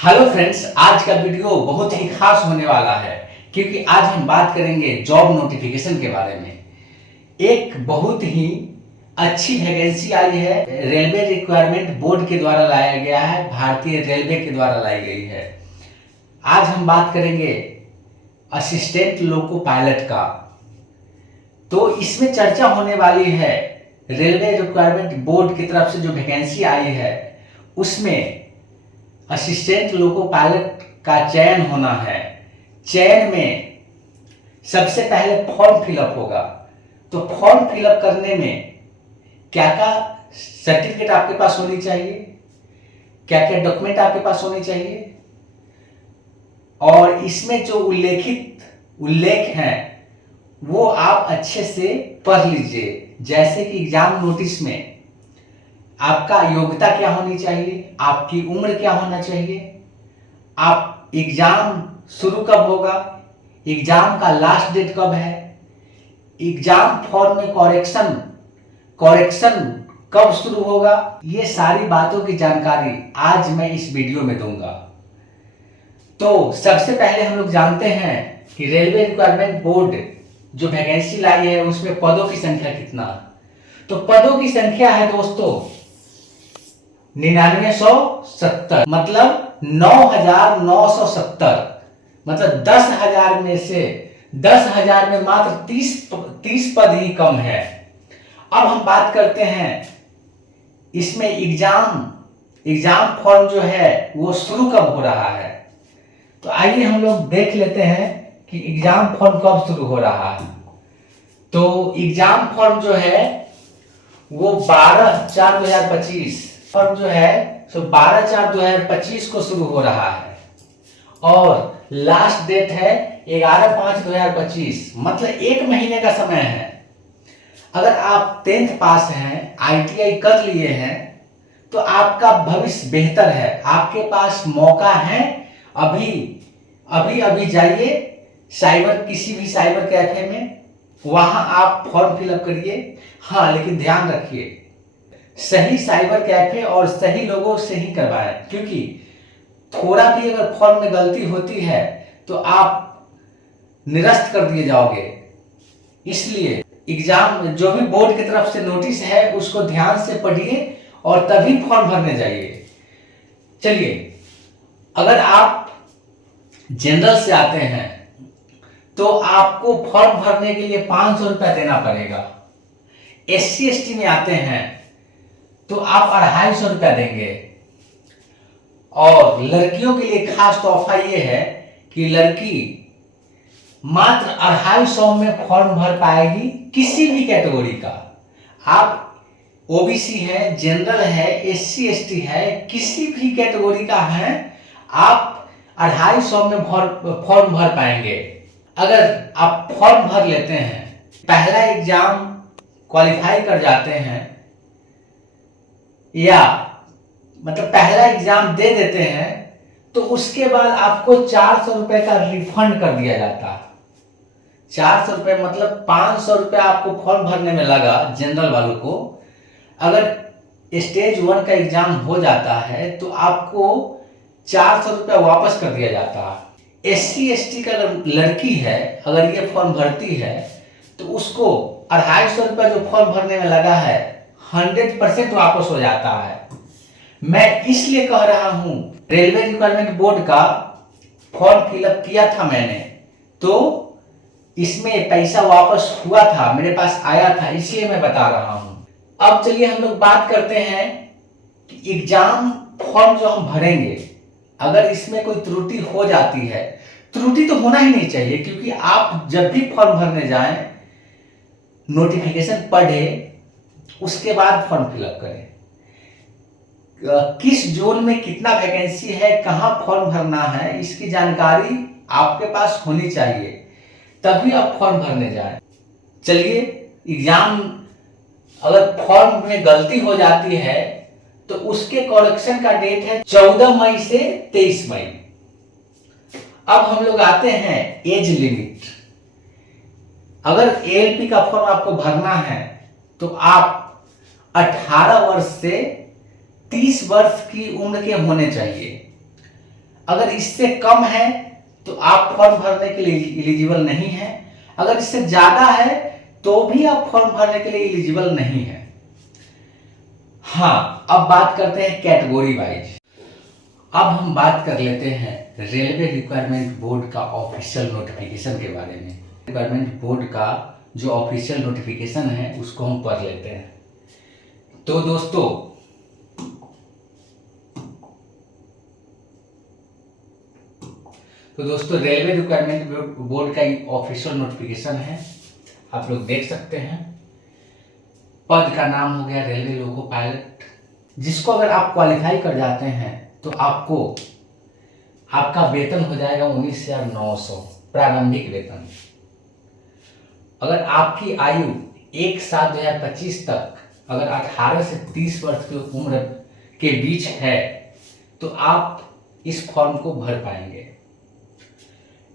Hello friends, आज का video बहुत ही खास होने वाला है क्योंकि आज हम बात करेंगे जॉब नोटिफिकेशन के बारे में। एक बहुत ही अच्छी वैकेंसी आई है, रेलवे रिक्वायरमेंट बोर्ड के द्वारा लाया गया है, भारतीय रेलवे के द्वारा लाई गई है। आज हम बात करेंगे असिस्टेंट लोको पायलट का। तो इसमें चर्चा होने वाली है, रेलवे रिक्वायरमेंट बोर्ड की तरफ से जो वैकेंसी आई है उसमें असिस्टेंट लोको पायलट का चयन होना है। चयन में सबसे पहले फॉर्म फिलअप होगा। तो फॉर्म फिलअप करने में क्या क्या सर्टिफिकेट आपके पास होनी चाहिए, क्या क्या डॉक्यूमेंट आपके पास होने चाहिए, और इसमें जो उल्लेख हैं वो आप अच्छे से पढ़ लीजिए। जैसे कि एग्जाम नोटिस में आपका योग्यता क्या होनी चाहिए, आपकी उम्र क्या होना चाहिए, आप एग्जाम शुरू कब होगा, एग्जाम का लास्ट डेट कब है, एग्जाम फॉर्म में कॉरेक्शन कब शुरू होगा, ये सारी बातों की जानकारी आज मैं इस वीडियो में दूंगा। तो सबसे पहले हम लोग जानते हैं कि रेलवे रिक्वायरमेंट बोर्ड जो वैकेंसी लाई है उसमें पदों की संख्या कितना। तो पदों की संख्या है दोस्तों 9970, मतलब 9970, मतलब 10,000 में से 10,000 में मात्र 30 पद ही कम है। अब हम बात करते हैं इसमें एग्जाम फॉर्म जो है वो शुरू कब हो रहा है। तो आइए हम लोग देख लेते हैं कि एग्जाम फॉर्म कब शुरू हो रहा है। तो एग्जाम फॉर्म जो है वो 12/4/2025 फॉर्म जो है सो 12/4/2025 को शुरू हो रहा है और लास्ट डेट है 11/5/2025, मतलब 1 महीने का समय है। अगर आप 10th पास हैं, ITI कर लिए हैं, तो आपका भविष्य बेहतर है, आपके पास मौका है। अभी जाइए किसी भी साइबर कैफे में, वहां आप फॉर्म फिलअप करिए। हाँ, लेकिन ध्यान रखिए सही साइबर कैफे और सही लोगों से ही करवाएं, क्योंकि थोड़ा भी अगर फॉर्म में गलती होती है तो आप निरस्त कर दिए जाओगे। इसलिए एग्जाम जो भी बोर्ड की तरफ से नोटिस है उसको ध्यान से पढ़िए और तभी फॉर्म भरने जाइए। चलिए, अगर आप जनरल से आते हैं तो आपको फॉर्म भरने के लिए 500 रुपया देना पड़ेगा। SC ST में आते हैं तो आप 250 रुपया देंगे। और लड़कियों के लिए खास तोहफा ये है कि लड़की मात्र 250 में फॉर्म भर पाएगी, किसी भी कैटेगरी का। आप OBC है, जनरल है, SC ST है, किसी भी कैटेगरी का है, आप 250 में फॉर्म भर पाएंगे। अगर आप फॉर्म भर लेते हैं, पहला एग्जाम क्वालिफाई कर जाते हैं, या मतलब पहला एग्जाम दे देते हैं, तो उसके बाद आपको 400 रुपए का रिफंड कर दिया जाता है। 400 रुपए मतलब 500 रुपया आपको फॉर्म भरने में लगा जनरल वालों को। अगर स्टेज 1 का एग्जाम हो जाता है तो आपको 400 रुपया वापस कर दिया जाता है। SC ST का अगर लड़की है, अगर ये फॉर्म भरती है तो उसको 250 रुपया जो फॉर्म भरने में लगा है 100% वापस हो जाता है। मैं इसलिए कह रहा हूं, रेलवे रिक्वायरमेंट बोर्ड का फॉर्म फिलअप किया था मैंने, तो इसमें पैसा वापस हुआ था, मेरे पास आया था, इसलिए मैं बता रहा हूं। अब चलिए हम लोग बात करते हैं कि एग्जाम फॉर्म जो हम भरेंगे, अगर इसमें कोई त्रुटि हो जाती है, त्रुटि तो होना ही नहीं चाहिए, क्योंकि आप जब भी फॉर्म भरने जाएं नोटिफिकेशन पढ़े, उसके बाद फॉर्म फिलअप करें। किस जोन में कितना वैकेंसी है, कहां फॉर्म भरना है, इसकी जानकारी आपके पास होनी चाहिए, तभी आप फॉर्म भरने जाएं। चलिए, एग्जाम अगर फॉर्म में गलती हो जाती है तो उसके करेक्शन का डेट है 14 मई से 23 मई। अब हम लोग आते हैं एज लिमिट। अगर ALP का फॉर्म आपको भरना है तो आप 18 वर्ष से 30 वर्ष की उम्र के होने चाहिए। अगर इससे कम है तो आप फॉर्म भरने के लिए एलिजिबल नहीं है। अगर इससे ज्यादा है तो भी आप फॉर्म भरने के लिए एलिजिबल नहीं है। हाँ, अब बात करते हैं कैटेगरी वाइज। अब हम बात कर लेते हैं रेलवे रिक्वायरमेंट बोर्ड का ऑफिशियल नोटिफिकेशन के बारे में। रिक्वायरमेंट बोर्ड का जो ऑफिशियल नोटिफिकेशन है उसको हम पढ़ लेते हैं। तो दोस्तों रेलवे रिक्वायरमेंट बोर्ड का ऑफिशियल नोटिफिकेशन है, आप लोग देख सकते हैं। पद का नाम हो गया रेलवे लोको पायलट, जिसको अगर आप क्वालिफाई कर जाते हैं तो आपका वेतन हो जाएगा 19,900 प्रारंभिक वेतन। अगर आपकी आयु 1/7/2025 तक अगर 18 से 30 वर्ष की उम्र के बीच है तो आप इस फॉर्म को भर पाएंगे।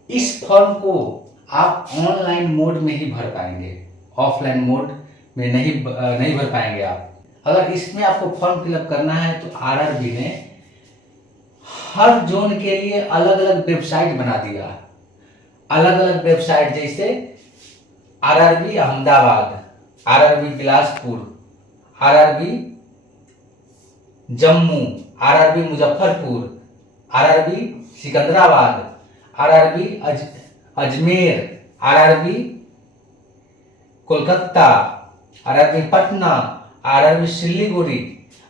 इस फॉर्म को आप ऑनलाइन मोड में ही भर पाएंगे, ऑफलाइन मोड में नहीं भर पाएंगे आप। अगर इसमें आपको फॉर्म फिलअप करना है तो आरआरबी ने हर जोन के लिए अलग अलग वेबसाइट बना दिया। अलग अलग वेबसाइट जैसे RRB Ahmedabad, RRB Bilaspur, RRB Jammu, RRB Muzaffarpur, RRB Secunderabad, RRB Ajmer, RRB Kolkata, RRB Patna, RRB Siliguri,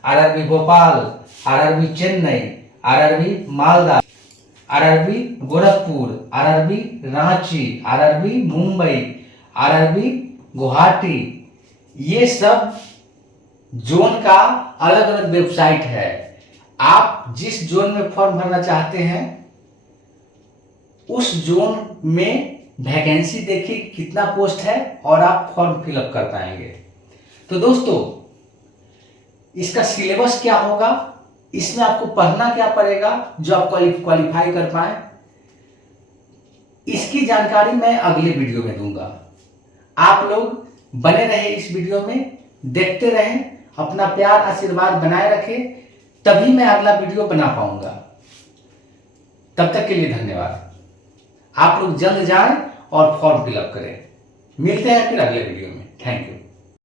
RRB Bhopal, RRB Chennai, RRB Malda, RRB Gorakhpur, RRB Ranchi, RRB Mumbai, RRB Guwahati, ये सब जोन का अलग अलग वेबसाइट है। आप जिस जोन में फॉर्म भरना चाहते हैं उस जोन में वैकेंसी देखिए कितना पोस्ट है और आप फॉर्म फिलअप कर पाएंगे। तो दोस्तों इसका सिलेबस क्या होगा, इसमें आपको पढ़ना क्या पड़ेगा जो आप क्वालिफाई कर पाए, इसकी जानकारी मैं अगले वीडियो में दूंगा। आप लोग बने रहे इस वीडियो में, देखते रहें, अपना प्यार आशीर्वाद बनाए रखें, तभी मैं अगला वीडियो बना पाऊंगा। तब तक के लिए धन्यवाद। आप लोग जल्द जाएं और फॉर्म फिलअप करें। मिलते हैं फिर अगले वीडियो में। Thank you.